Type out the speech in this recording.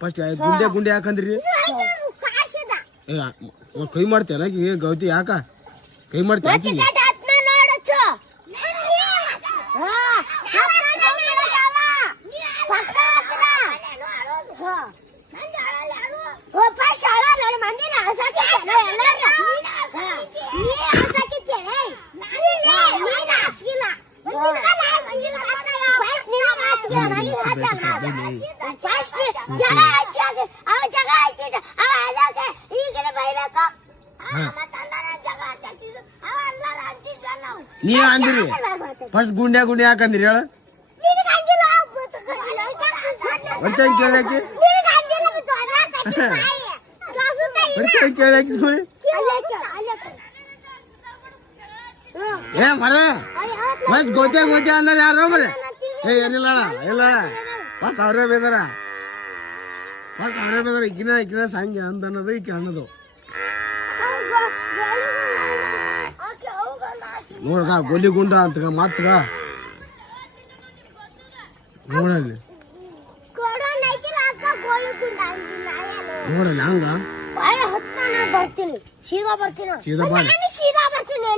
first ಗುಂಡೆ ಗುಂಡೆ ಯಾಕಂದ್ರಿ ಕೈ ಮಾಡ್ತೇನ ಗೌತಿ ಯಾಕ ಕೈ ಮಾಡ್ತೇನೆ ನೀ ಅಂದಿರಿ ಫಸ್ಟ್ ಗುಂಡೆ ಗುಂಡೆ ಯಾಕಂದ್ರಿ ಹೇಳ ಕೇಳಾಕಿ ಕೇಳಾಕಿ ನೋಡಿ ಏ ಮರ ಫಸ್ಟ್ ಗೋತೆ ಗೋತೆ ಅಂದ್ರೆ ಯಾರು ಮರೆ ಏ ಏನಿಲ್ಲ ಇಲ್ಲ ಫಸ್ಟ್ ಅವ್ರೇ ಬೇದಾರ ಈಗಿನ ಸಂಗೆ ಅಂತ ಅನ್ನೋದು ಈಕೆ ಅನ್ನೋದು ನೋಡ್ಗ ಗೋಲಿ ಗುಂಡ ಅಂತಗ ಮಾತ್ಗ ನೋಡಲ್ಲಿ ನೋಡಲ್ಲಿ ಹಂಗ ಬರ್ತೀನಿ ಸೀದಾ ಬರ್ತೀನಿ ಸೀದಾ ಬರ್ತೀನಿ